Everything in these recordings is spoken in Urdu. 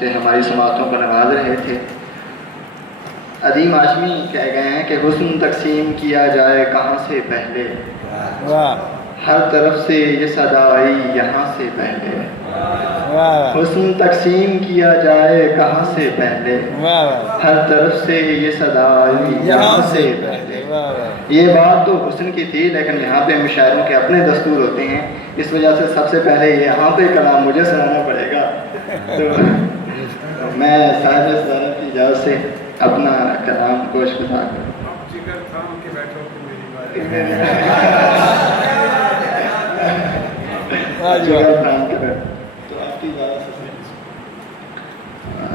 سے ہماری سماعتوں کو نواز رہے تھے۔ عظیم ہاشمی کہہ گئے ہیں کہ حسن تقسیم کیا جائے کہاں سے پہلے، ہر طرف سے یہ صدا آئی یہاں سے پہلے۔ حسن تقسیم کیا جائے کہاں سے پہلے، ہر طرف سے یہ صدا آئی یہاں سے پہلے۔ یہ بات تو حسن کی تھی، لیکن یہاں پہ مشاعروں کے اپنے دستور ہوتے ہیں، اس وجہ سے سب سے پہلے یہاں پہ کلام مجھے سنانا پڑے گا۔ تو میں صاحب صدارت کی اجازت سے اپنا کلام گوش گزار کروں۔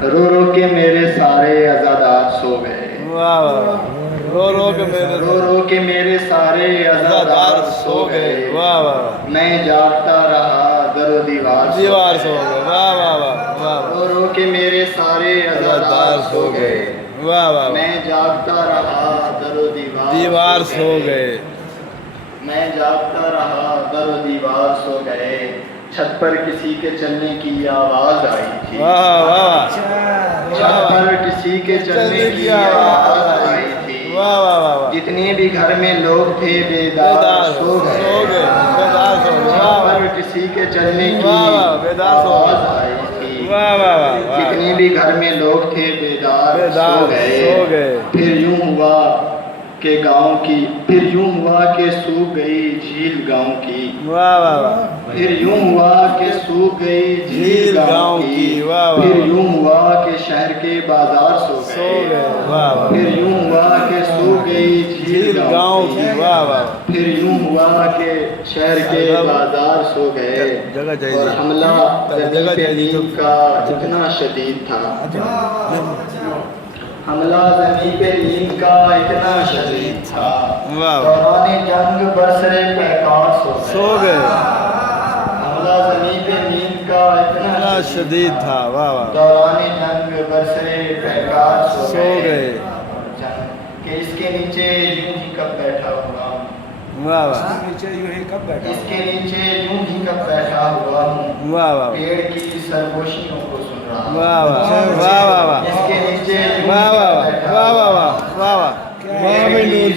رو رو کے میرے سارے عزادار سو گئے، رو رو کے میرے رو رو کے میرے سارے عزادار سو گئے، میں جاگتا رہا در و دیوار سو گئے۔ واہ واہ واہ واہ۔ رو رو کے میرے سارے عزادار سو گئے، واہ واہ۔ میں جاگتا رہا در و دیوار سو گئے، میں جاگتا رہا در و دیوار سو گئے، چھت پر کسی کے چلنے کی آواز آئی تھی، واہ واہ۔ چھت پر کسی کے چلنے کی آواز آئی تھی، واہ واہ واہ۔ جتنے بھی گھر میں لوگ تھے بیدار سو گئے، چھت پر کسی کے چلنے کی آواز آئی تھی، جتنے بھی گھر میں لوگ تھے بیدار سو گئے۔ پھر یوں ہوا کہ گاؤں کی، پھر یوں ہوا کہ سوکھ گئی جھیل گاؤں کی، پھر یوں ہوا کہ سوکھ گئی جھیل گاؤں کی، پھر یوں ہوا کہ شہر کے بازار سو گئے، پھر یوں ہوا کہ سوکھ گئی جھیل گاؤں کی، پھر یوں ہوا کہ شہر کے بازار سو گئے، اور حملہ زمین پہ نیند کا اتنا شدید تھا، حملہ زمین پہ نیند کا اتنا شدید تھا، دوران جنگ برسرے پیکار سو گئے، حملہ زمین پہ نیند کا اتنا شدید تھا، دوران جنگ برسرے پیکار سو گئے، کہ اس کے نیچے یوں ہی کب بیٹھا ہوا ہوں، اس کے نیچے یوں ہی کب بیٹھا ہوا ہوں، پیڑ کی سرگوشیوں کو سن رہا ہوں، اس کے نیچے یوں ہی کب بیٹھا ہوا ہوں،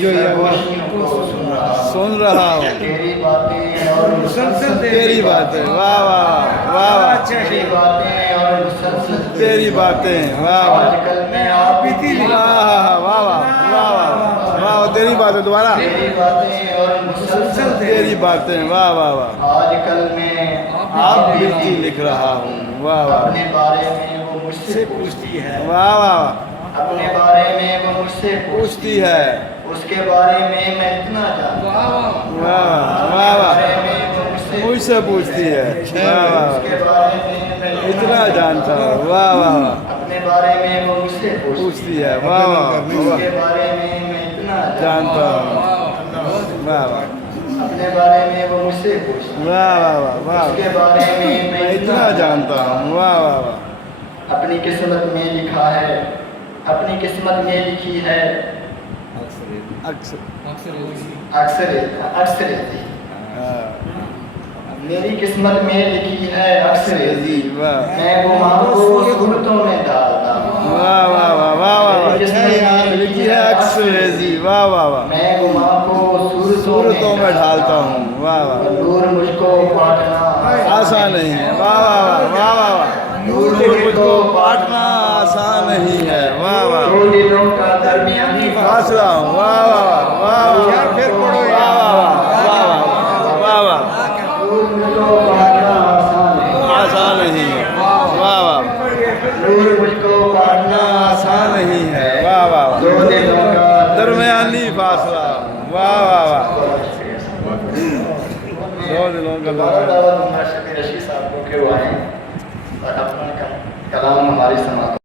سرگوشیوں کو سن رہا ہوں، تیری باتیں اور مسلسل تیری باتیں، واہ واہ واہ، تیری باتیں اور مسلسل تیری باتیں، واہ آج کل میں آپ بیتی واہ واہ واہ واہ، تیری باتیں دوبارہ، تیری باتیں اور مسلسل تیری باتیں، واہ واہ واہ، آج کل میں آپ بیتی لکھ رہا ہوں، واہ واہ، اپنے بارے میں وہ مجھ سے پوچھتی ہے، واہ واہ، اپنے بارے میں وہ مجھ سے پوچھتی ہے، اس کے بارے میں میں اتنا جانتا ہوں، واہ واہ واہ، مجھ سے پوچھتی ہے، واہ واہ، اس کے بارے میں میں اتنا جانتا ہوں، واہ واہ واہ، اپنے بارے میں وہ مجھ سے پوچھتی ہے، واہ واہ، اس کے بارے میں میں اتنا جانتا ہوں، واہ واہ، اپنے بارے میں وہ مجھ سے پوچھتی ہے، واہ واہ واہ، اس کے بارے میں میں اتنا جانتا ہوں، واہ واہ واہ، اپنی قسمت میں لکھا ہے، اپنی قسمت میں لکھی ہے اکثریتی، میری قسمت میں لکھی ہے اکثریتی، میں گماں کو صورتوں میں ڈالتا ہوں، واہ واہ واہ واہ واہ، لکھی ہے اکثریتی، واہ واہ واہ، میں گماں کو صورتوں میں ڈھالتا ہوں، واہ واہ، نور مجھ کو پاٹنا آسان نہیں ہے، واہ واہ واہ واہ واہ، نور مجھ کو پاٹنا آسان نہیں ہے، واہ واہ، دو دلوں کا درمیانی فاصلہ ہوں، واہ واہ واہ واہ، پھر پڑھو، واہ واہ واہ واہ واہ، نور مجھ کو پاٹنا آسان نہیں ہے، واہ واہ، نور مجھ کو پاٹنا آسان نہیں ہے، واہ واہ، دو دلوں کا درمیانی فاصلہ، واہ واہ واہ، دو دلوں کا دعوت شفیع رشید صاحب کو کہ وہ آئیں اور اپنا کلام ہماری سماعت